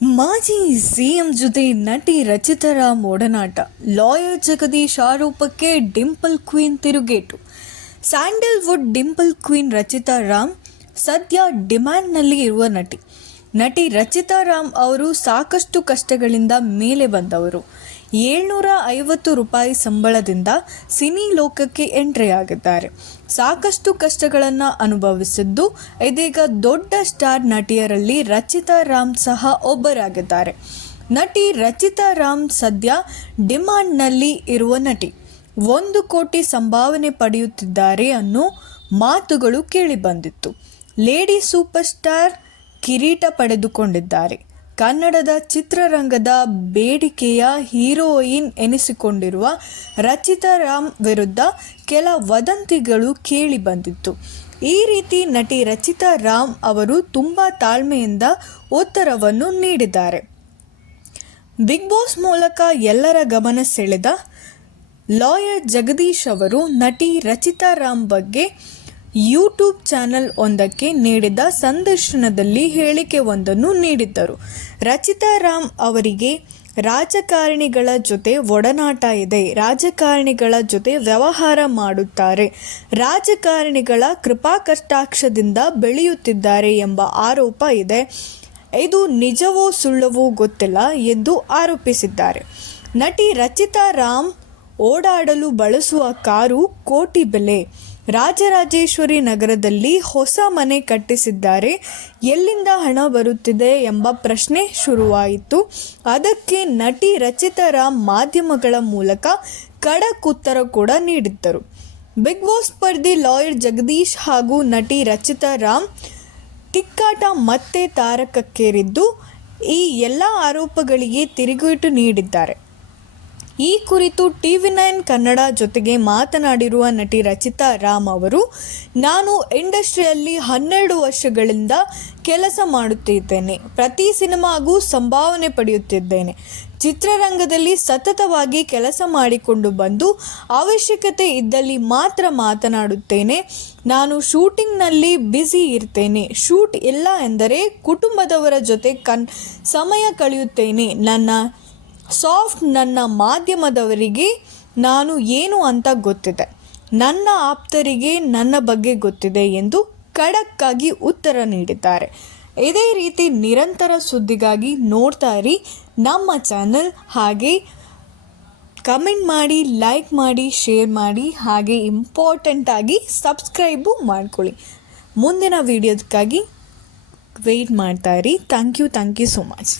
ಮಾಜಿ ಸಿಎಂ ಜೊತೆ ನಟಿ ರಚಿತಾ ರಾಮ್ ಒಡನಾಟ, ಲಾಯರ್ ಜಗದೀಶ್ ಆರೋಪಕ್ಕೆ ಡಿಂಪಲ್ ಕ್ವೀನ್ ತಿರುಗೇಟು. ಸ್ಯಾಂಡಲ್ವುಡ್ ಡಿಂಪಲ್ ಕ್ವೀನ್ ರಚಿತಾ ರಾಮ್ ಸದ್ಯ ಡಿಮ್ಯಾಂಡ್ನಲ್ಲಿ ಇರುವ ನಟಿ ರಚಿತಾ ರಾಮ್ ಅವರು ಸಾಕಷ್ಟು ಕಷ್ಟಗಳಿಂದ ಮೇಲೆ ಬಂದವರು. 750 ರೂಪಾಯಿ ಸಂಬಳದಿಂದ ಸಿನಿ ಲೋಕಕ್ಕೆ ಎಂಟ್ರಿ ಆಗಿದ್ದಾರೆ. ಸಾಕಷ್ಟು ಕಷ್ಟಗಳನ್ನು ಅನುಭವಿಸಿದ್ದು ಇದೀಗ ದೊಡ್ಡ ಸ್ಟಾರ್ ನಟಿಯರಲ್ಲಿ ರಚಿತಾ ರಾಮ್ ಸಹ ಒಬ್ಬರಾಗಿದ್ದಾರೆ. ನಟಿ ರಚಿತಾ ರಾಮ್ ಸದ್ಯ ಡಿಮಾಂಡ್ನಲ್ಲಿ ಇರುವ ನಟಿ. 1 ಕೋಟಿ ಸಂಭಾವನೆ ಪಡೆಯುತ್ತಿದ್ದಾರೆ ಅನ್ನೋ ಮಾತುಗಳು ಕೇಳಿಬಂದಿತ್ತು. ಲೇಡಿ ಸೂಪರ್ ಸ್ಟಾರ್ ಕಿರೀಟ ಪಡೆದುಕೊಂಡಿದ್ದಾರೆ. ಕನ್ನಡದ ಚಿತ್ರರಂಗದ ಬೇಡಿಕೆಯ ಹೀರೋಯಿನ್ ಎನಿಸಿಕೊಂಡಿರುವ ರಚಿತಾ ರಾಮ್ ವಿರುದ್ಧ ಕೆಲ ವದಂತಿಗಳು ಕೇಳಿ ಬಂದಿತ್ತು. ಈ ರೀತಿ ನಟಿ ರಚಿತಾ ರಾಮ್ ಅವರು ತುಂಬ ತಾಳ್ಮೆಯಿಂದ ಉತ್ತರವನ್ನು ನೀಡಿದ್ದಾರೆ. ಬಿಗ್ ಬಾಸ್ ಮೂಲಕ ಎಲ್ಲರ ಗಮನ ಸೆಳೆದ ಲಾಯರ್ ಜಗದೀಶ್ ಅವರು ನಟಿ ರಚಿತಾ ರಾಮ್ ಬಗ್ಗೆ ಯೂಟ್ಯೂಬ್ ಚಾನೆಲ್ ಒಂದಕ್ಕೆ ನೀಡಿದ ಸಂದರ್ಶನದಲ್ಲಿ ಹೇಳಿಕೆ ಒಂದನ್ನು ನೀಡಿದ್ದರು. ರಚಿತಾ ರಾಮ್ ಅವರಿಗೆ ರಾಜಕಾರಣಿಗಳ ಜೊತೆ ಒಡನಾಟ ಇದೆ, ರಾಜಕಾರಣಿಗಳ ಜೊತೆ ವ್ಯವಹಾರ ಮಾಡುತ್ತಾರೆ, ರಾಜಕಾರಣಿಗಳ ಕೃಪಾಕಟಾಕ್ಷದಿಂದ ಬೆಳೆಯುತ್ತಿದ್ದಾರೆ ಎಂಬ ಆರೋಪ ಇದೆ. ಇದು ನಿಜವೋ ಸುಳ್ಳವೋ ಗೊತ್ತಿಲ್ಲ ಎಂದು ಆರೋಪಿಸಿದ್ದಾರೆ. ನಟಿ ರಚಿತಾ ರಾಮ್ ಓಡಾಡಲು ಬಳಸುವ ಕಾರು ಕೋಟಿ ಬೆಲೆ. ರಾಜರಾಜೇಶ್ವರಿ ನಗರದಲ್ಲಿ ಹೊಸ ಮನೆ ಕಟ್ಟಿಸಿದ್ದಾರೆ. ಎಲ್ಲಿಂದ ಹಣ ಬರುತ್ತಿದೆ ಎಂಬ ಪ್ರಶ್ನೆ ಶುರುವಾಯಿತು. ಅದಕ್ಕೆ ನಟಿ ರಚಿತಾ ರಾಮ್ ಮಾಧ್ಯಮಗಳ ಮೂಲಕ ಖಡಕ್ ಉತ್ತರ ಕೂಡ ನೀಡಿದ್ದರು. ಬಿಗ್ ಬಾಸ್ ಸ್ಪರ್ಧಿ ಲಾಯರ್ ಜಗದೀಶ್ ಹಾಗೂ ನಟಿ ರಚಿತಾ ರಾಮ್ ತಿಕ್ಕಾಟ ಮತ್ತೆ ತಾರಕಕ್ಕೇರಿದ್ದು ಈ ಎಲ್ಲ ಆರೋಪಗಳಿಗೆ ತಿರುಗೇಟು ನೀಡಿದ್ದಾರೆ. ಈ ಕುರಿತು TV9 ಕನ್ನಡ ಜೊತೆಗೆ ಮಾತನಾಡಿರುವ ನಟಿ ರಚಿತಾ ರಾಮ್ ಅವರು, ನಾನು ಇಂಡಸ್ಟ್ರಿಯಲ್ಲಿ 12 ವರ್ಷಗಳಿಂದ ಕೆಲಸ ಮಾಡುತ್ತಿದ್ದೇನೆ. ಪ್ರತಿ ಸಿನಿಮಾಗೂ ಸಂಭಾವನೆ ಪಡೆಯುತ್ತಿದ್ದೇನೆ. ಚಿತ್ರರಂಗದಲ್ಲಿ ಸತತವಾಗಿ ಕೆಲಸ ಮಾಡಿಕೊಂಡು ಬಂದು ಅವಶ್ಯಕತೆ ಇದ್ದಲ್ಲಿ ಮಾತ್ರ ಮಾತನಾಡುತ್ತೇನೆ. ನಾನು ಶೂಟಿಂಗ್ನಲ್ಲಿ ಬ್ಯುಸಿ ಇರ್ತೇನೆ. ಶೂಟ್ ಇಲ್ಲ ಎಂದರೆ ಕುಟುಂಬದವರ ಜೊತೆ ಸಮಯ ಕಳೆಯುತ್ತೇನೆ. ನನ್ನ ಮಾಧ್ಯಮದವರಿಗೆ ನಾನು ಏನು ಅಂತ ಗೊತ್ತಿದೆ, ನನ್ನ ಆಪ್ತರಿಗೆ ನನ್ನ ಬಗ್ಗೆ ಗೊತ್ತಿದೆ ಎಂದು ಖಡಕ್ ಆಗಿ ಉತ್ತರ ನೀಡಿದ್ದಾರೆ. ಇದೇ ರೀತಿ ನಿರಂತರ ಸುದ್ದಿಗಾಗಿ ನೋಡ್ತಾ ಇರಿ ನಮ್ಮ ಚಾನಲ್. ಹಾಗೆ ಕಮೆಂಟ್ ಮಾಡಿ, ಲೈಕ್ ಮಾಡಿ, ಶೇರ್ ಮಾಡಿ, ಹಾಗೆ ಇಂಪಾರ್ಟೆಂಟ್ ಆಗಿ ಸಬ್ಸ್ಕ್ರೈಬು ಮಾಡ್ಕೊಳ್ಳಿ. ಮುಂದಿನ ವಿಡಿಯೋದಕ್ಕಾಗಿ ವೆಯ್ಟ್ ಮಾಡ್ತಾ ಇರಿ. Thank you so much.